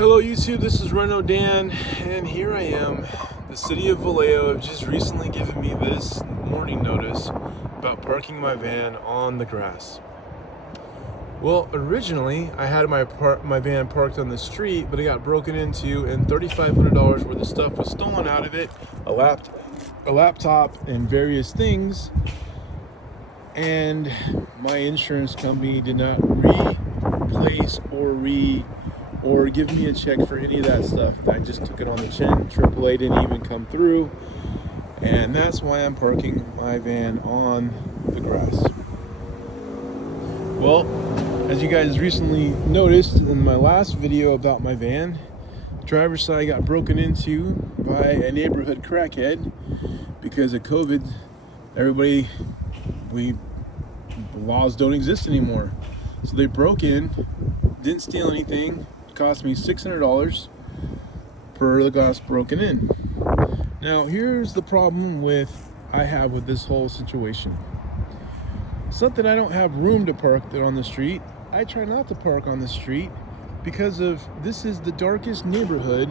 Hello YouTube, this is Reno Dan, and here I am. The city of Vallejo have just recently given me this warning notice about parking my van on the grass. Well, originally I had my van parked on the street, but it got broken into and $3,500 worth of stuff was stolen out of it, a laptop and various things, and my insurance company did not replace or give me a check for any of that stuff. I just took it on the chin. AAA didn't even come through, and that's why I'm parking my van on the grass. Well, as you guys recently noticed in my last video about my van, driver's side got broken into by a neighborhood crackhead because of COVID. The laws don't exist anymore. So they broke in, didn't steal anything. Cost me $600 per the glass broken in. Now here's the problem I have with this whole situation. It's not that I don't have room to park there on the street. I try not to park on the street because this is the darkest neighborhood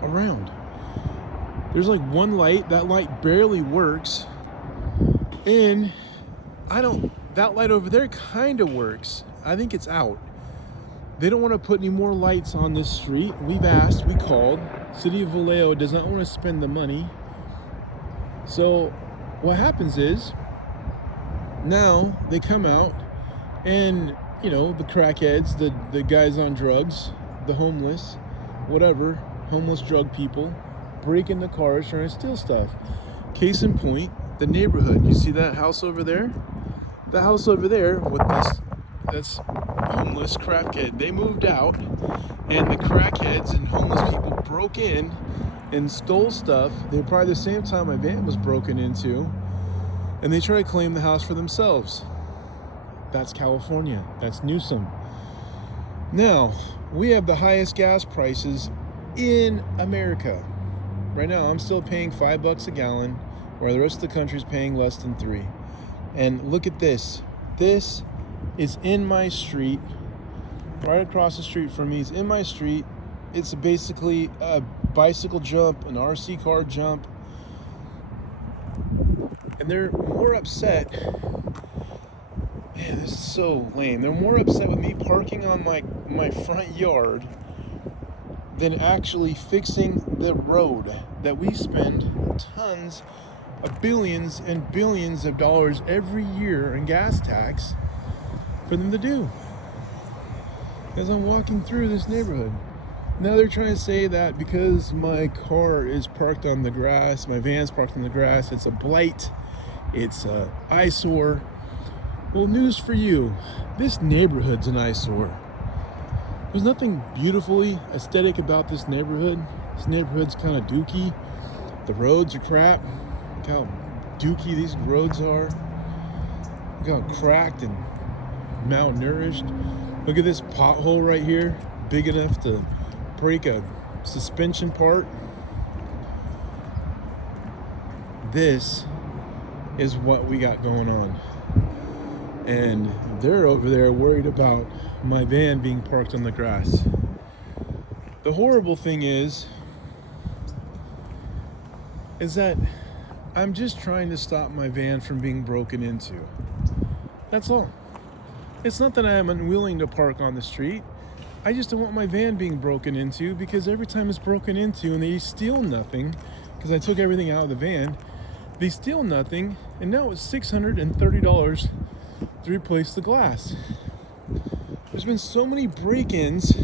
around. There's like one light, that light barely works, and that light over there kind of works. I think it's out. They don't want to put any more lights on this street. We've asked, we called. City of Vallejo does not want to spend the money. So what happens is, now they come out and, the crackheads, the guys on drugs, the homeless, whatever, homeless drug people, break into cars trying to steal stuff. Case in point, the neighborhood. You see that house over there? The house over there with that's homeless crackhead. They moved out, and the crackheads and homeless people broke in and stole stuff. They were probably the same time my van was broken into, and they try to claim the house for themselves. That's California. That's Newsom. Now, we have the highest gas prices in America. Right now, I'm still paying $5 a gallon, where the rest of the country is paying less than $3. And look at this. This is in my street, right across the street from me. It's in my street. It's basically a bicycle jump, an RC car jump, and they're more upset. Man, this is so lame. They're more upset with me parking on my front yard than actually fixing the road that we spend tons of billions and billions of dollars every year in gas tax for them to do. As I'm walking through this neighborhood, now they're trying to say that because my car is parked on the grass, my van's parked on the grass, it's a blight, it's a eyesore. Well, news for you, this neighborhood's an eyesore. There's nothing beautifully aesthetic about this neighborhood. This neighborhood's kind of dookie. The roads are crap. Look how dookie these roads are. Look how cracked and malnourished. Look at this pothole right here, big enough to break a suspension part. This is what we got going on, and they're over there worried about my van being parked on the grass. The horrible thing is that I'm just trying to stop my van from being broken into. That's all. It's not that I am unwilling to park on the street. I just don't want my van being broken into, because every time it's broken into and they steal nothing, because I took everything out of the van, they steal nothing, and now it's $630 to replace the glass. There's been so many break-ins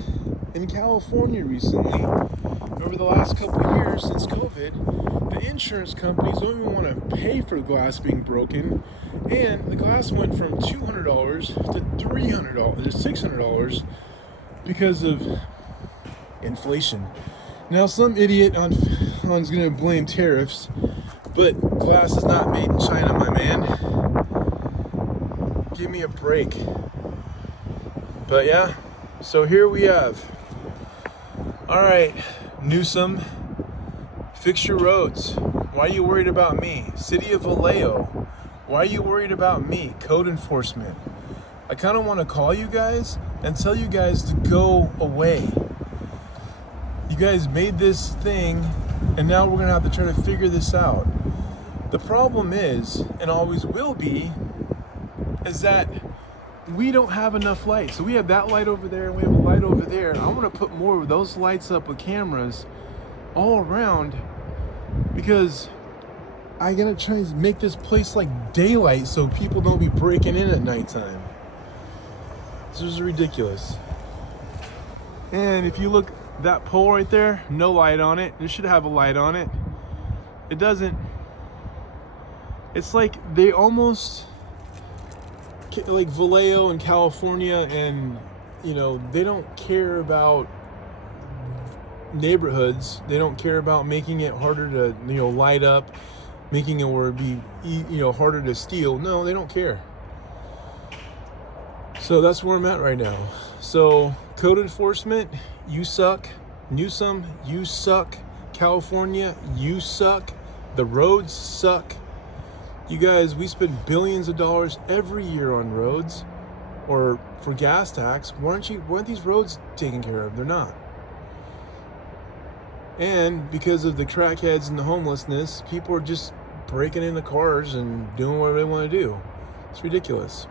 in California recently, over the last couple of years since COVID. The insurance companies don't even want to pay for the glass being broken, and the glass went from $200 to $300 to $600 because of inflation. Now, some idiot on is going to blame tariffs, but glass is not made in China, my man. Give me a break. But yeah, so here we have. All right, Newsom, fix your roads. Why are you worried about me? City of Vallejo, why are you worried about me? Code enforcement. I kind of want to call you guys and tell you guys to go away. You guys made this thing, and now we're gonna have to try to figure this out. The problem is, and always will be, is that we don't have enough light. So we have that light over there, and we have a light over there. I want to put more of those lights up with cameras all around, because I gotta try to make this place like daylight so people don't be breaking in at nighttime. This is ridiculous. And if you look, that pole right there, no light on it. It should have a light on it. It doesn't. It's like they almost, like Vallejo in California, and you know, they don't care about neighborhoods. They don't care about making it harder to, you know, light up, making it where it'd be, you know, harder to steal. No, they don't care. So that's where I'm at right now. So code enforcement, you suck. Newsom, you suck. California, you suck. The roads suck. You guys, we spend billions of dollars every year on roads, or for gas tax. Why aren't these roads taken care of? They're not. And because of the crackheads and the homelessness, people are just breaking into cars and doing whatever they want to do. It's ridiculous.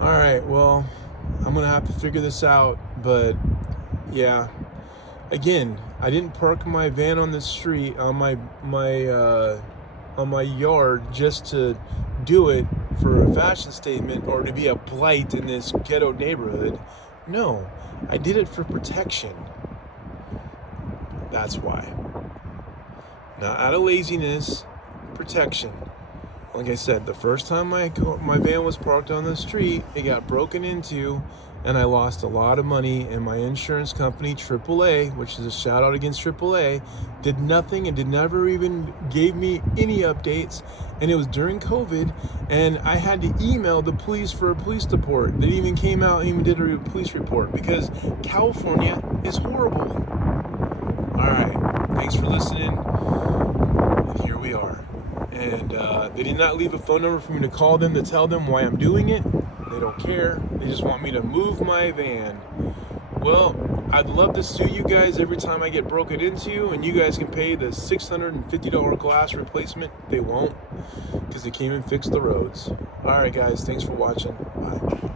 All right, well, I'm gonna have to figure this out, but yeah. Again, I didn't park my van on the street on my yard just to do it for a fashion statement or to be a blight in this ghetto neighborhood. No, I did it for protection. That's why. Not out of laziness, protection. Like I said, the first time my van was parked on the street, it got broken into, and I lost a lot of money, and my insurance company, AAA, which is a shout out against AAA, did nothing and never even gave me any updates. And it was during COVID, and I had to email the police for a police report. They even came out and even did a police report, because California is horrible. All right, thanks for listening. And here we are. And they did not leave a phone number for me to call them to tell them why I'm doing it. They don't care. They just want me to move my van. Well, I'd love to sue you guys every time I get broken into, and you guys can pay the $650 glass replacement. They won't, because they came and fixed the roads. All right, guys, thanks for watching. Bye.